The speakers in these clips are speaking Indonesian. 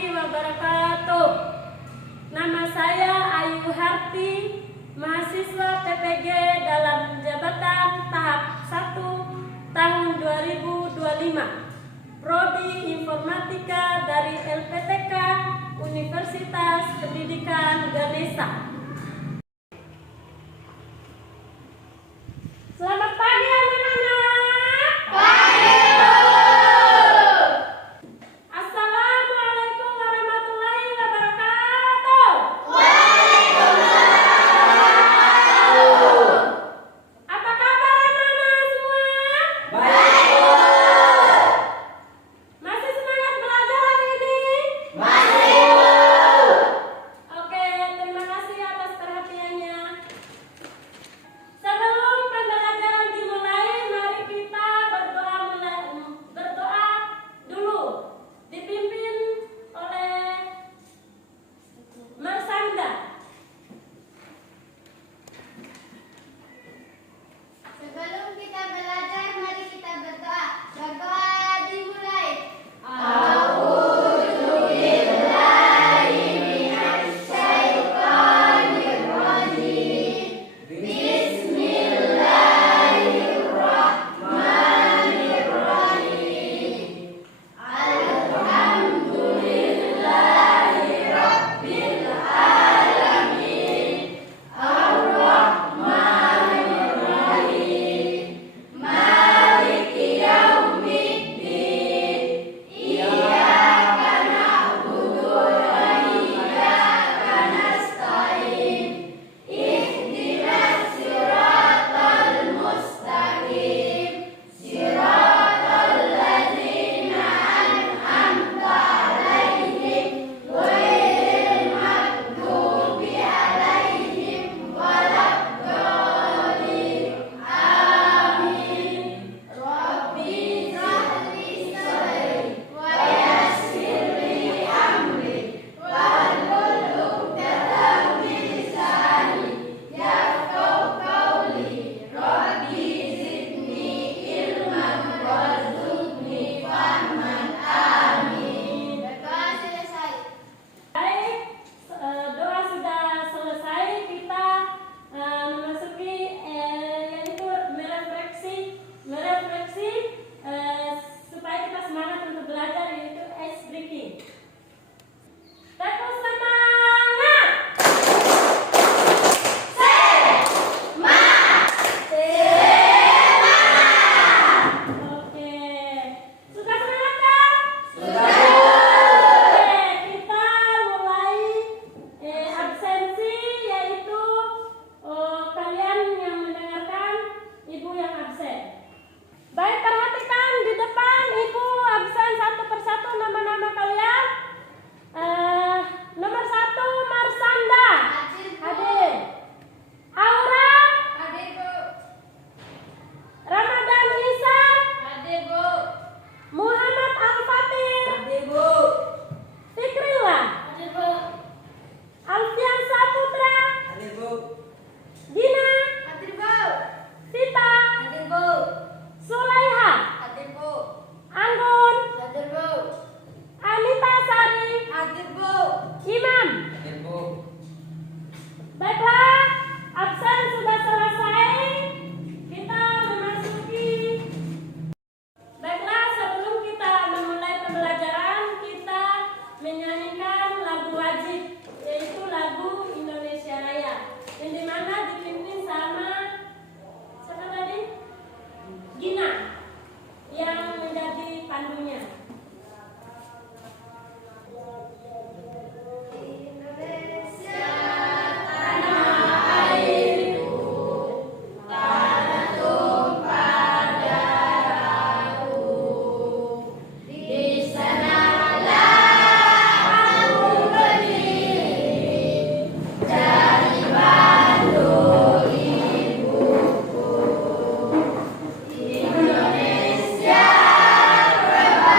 warahmatullahi wabarakatuh. Nama saya Ayu Harti, mahasiswa PPG dalam jabatan tahap 1 tahun 2025, Prodi Informatika dari LPTK Universitas Pendidikan Ganesha. Selamat pagi anak-anak. Pagi. Assalamualaikum warahmatullahi wabarakatuh. Waalaikumsalam. Apa kabar anak-anak semua? Baik. Masih semangat belajar hari ini? Masih. Oke, terima kasih atas perhatiannya. Sebelum pembelajaran dimulai, mari kita berdoa dulu, dipimpin oleh Marsanda. Sebelum kita belajar, mari kita berdoa. Berdoa dimulai. Doa sudah selesai, kita memasuki yaitu merefleksi supaya kita semangat untuk belajar, yaitu ice breaking. Tepuk semangat! Oke, sudah semangat kan? Oke, kita mulai absensi, yaitu kalian yang mendengarkan, ibu yang absen. Baik, perhatikan di depan, ibu absen satu persatu nama-nama kalian. Nomor 1 Marsanda, hadir. Aura, Hadir, Bu. Ramadan Ihsan, Hadir, Bu. Muhammad Al-Fatir, Hadir, Bu. Fikrillah, Hadir, Bu. Alfian Saputra, Hadir, Bu. Dina, Hadir, Bu. Sita, Hadir, Bu. Sulaiha, Hadir, Bu. Anggun, Hadir, Bu. Anita Sari, Hadir, Bu. Imam. Hadir, Bu. Baiklah, absen sudah selesai. Kita memasuki. Baiklah, sebelum kita memulai pembelajaran, kita menyanyikan lagu wajib, yaitu lagu Indonesia Raya, yang dimana dipimpin sama siapa tadi? Gina, yang menjadi pandunya. Indonesia berbangsa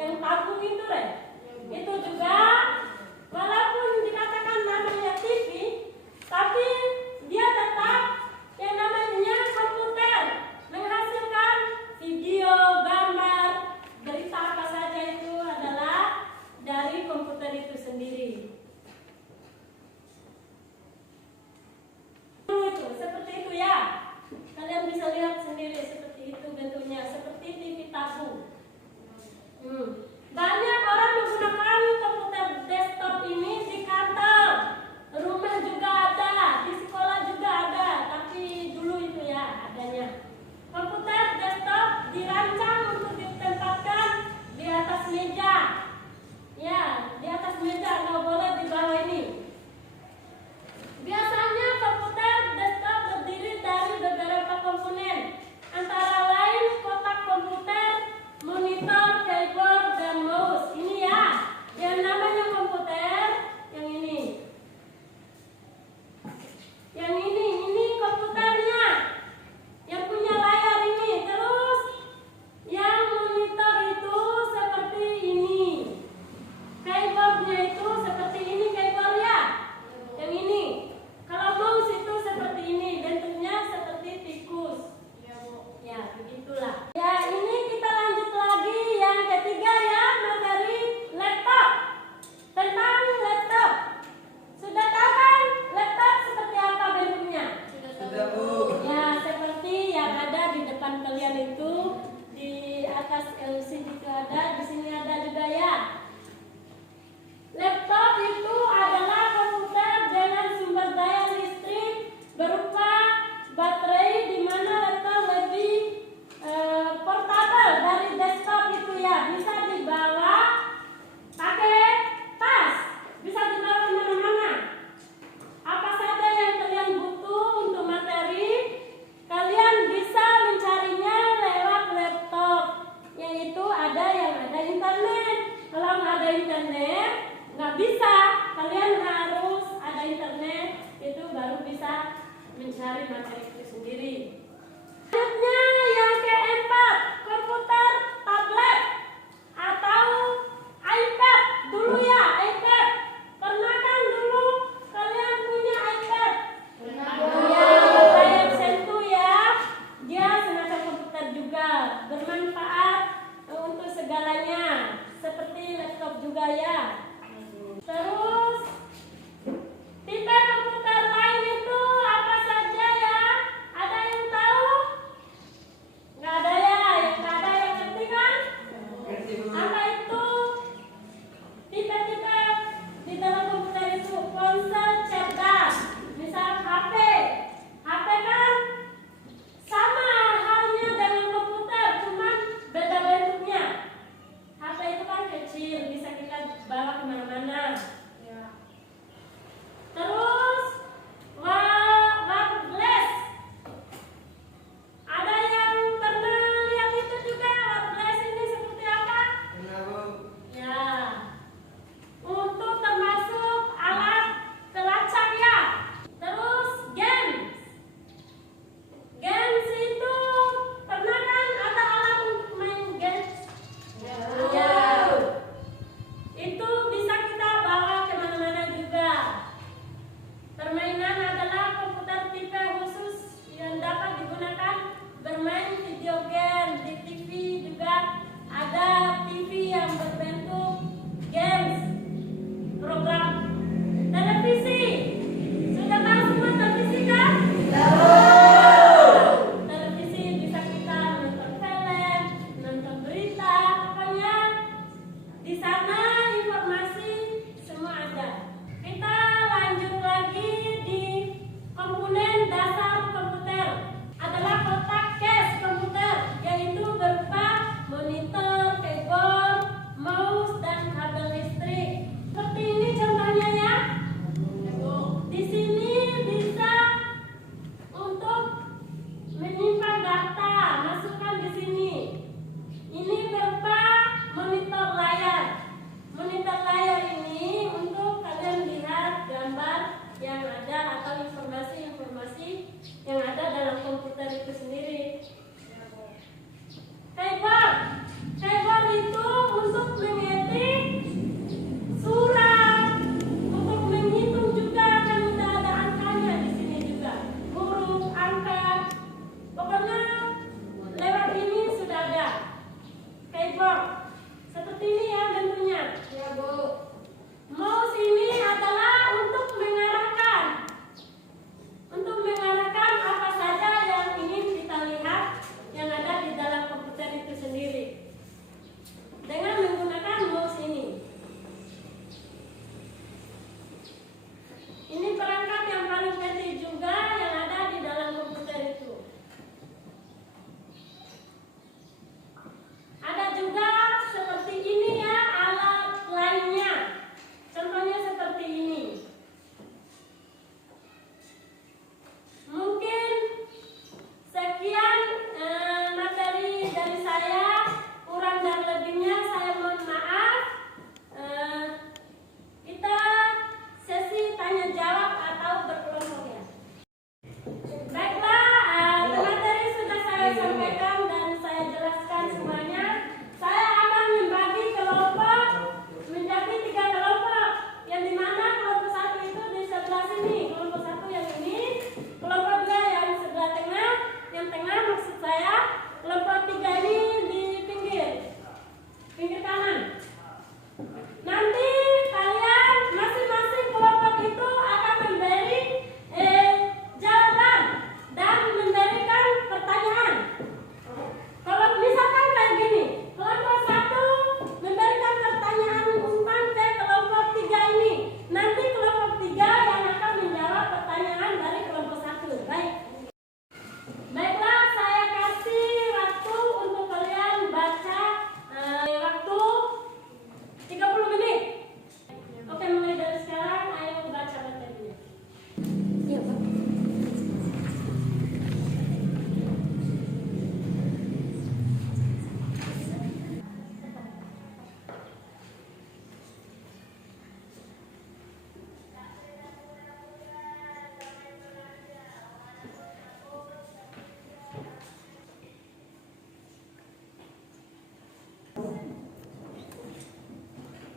yang tabung itu deh. Itu juga walaupun dikatakan namanya TV, tapi dia tetap yang namanya komputer, menghasilkan video, gambar, berita apa saja itu adalah dari komputer itu sendiri. Itu seperti itu ya. Kalian bisa lihat sendiri seperti itu bentuknya, seperti TV tabung. Banyak orang menggunakan komputer desktop ini di kantor, rumah juga ada, di sekolah juga ada, tapi dulu itu ya adanya. Komputer desktop dirancang untuk ditempatkan di atas meja. Ya, di atas meja, nggak boleh di bawah ini. Biasanya komputer desktop terdiri dari beberapa komponen, antara lain kotak komputer, monitor, keyboard, dan mouse. Ini ya, yang namanya komputer, yang ini. Yang ini komputernya, yang punya layar ini. Terus, yang monitor itu seperti ini. Keyboardnya itu seperti ini keyboard ya, yang ini. Kalau mouse itu seperti ini, bentuknya seperti tikus. Ya, begitulah. Ya, ini kita lanjut lagi yang ketiga ya, materi laptop. Tentang laptop. Sudah tahu kan laptop seperti apa bentuknya? Sudah, Bu. Ya, seperti yang ada di depan kalian itu, di atas LCD itu ada, di sini ada juga ya. Laptop itu adalah komputer dengan sumber daya listrik berupa baterai, di mana laptop lebih portabel dari desktop itu ya, bisa dibawa pakai tas, bisa dibawa kemana-mana. Apa saja yang kalian butuh untuk materi, kalian bisa mencarinya lewat laptop, yaitu ada yang ada internet. Kalau nggak ada internet, nggak bisa. Kalian harus ada internet, itu baru bisa mencari materi itu sendiri. Selanjutnya yang keempat, komputer tablet atau iPad. Dulu ya, iPad. Pernah kan dulu kalian punya iPad? Ya, Bapak yang sentuh ya. Dia semacam komputer juga, bermanfaat untuk segalanya, seperti laptop juga ya. Terus tipe komputer lain itu apa saja ya? Ada yang tahu? Nggak ada ya, yang nggak ada yang ngerti kan? Ngerti, Bu. Apa itu? Tipe-tipe di dalam komputer itu ponsel cerdas, misal HP. HP kan sama halnya dengan komputer, cuman beda bentuknya. HP itu kan kecil, bisa kita bawa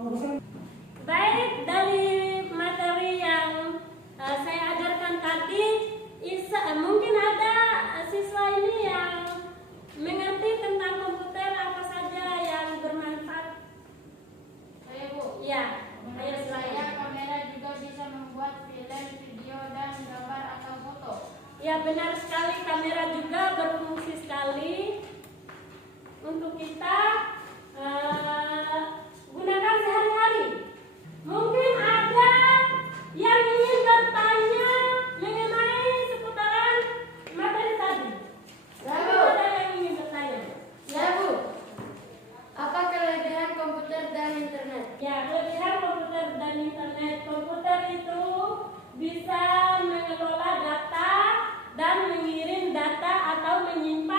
Baik, dari materi yang saya ajarkan tadi, mungkin ada siswa ini yang mengerti tentang komputer apa saja yang bermanfaat. Saya Bu. Ya, ayo Menurut saya silakan. kamera juga bisa membuat film, video, dan gambar atau foto. Ya, benar sekali, kamera juga berfungsi sekali untuk kita gunakan sehari-hari. Mungkin ada yang ingin bertanya mengenai seputaran materi tadi. Lalu, Ada yang ingin bertanya? ya Bu, apa kelebihan komputer dan internet? Ya, kelebihan komputer dan internet. Komputer itu bisa mengelola data dan mengirim data atau menyimpan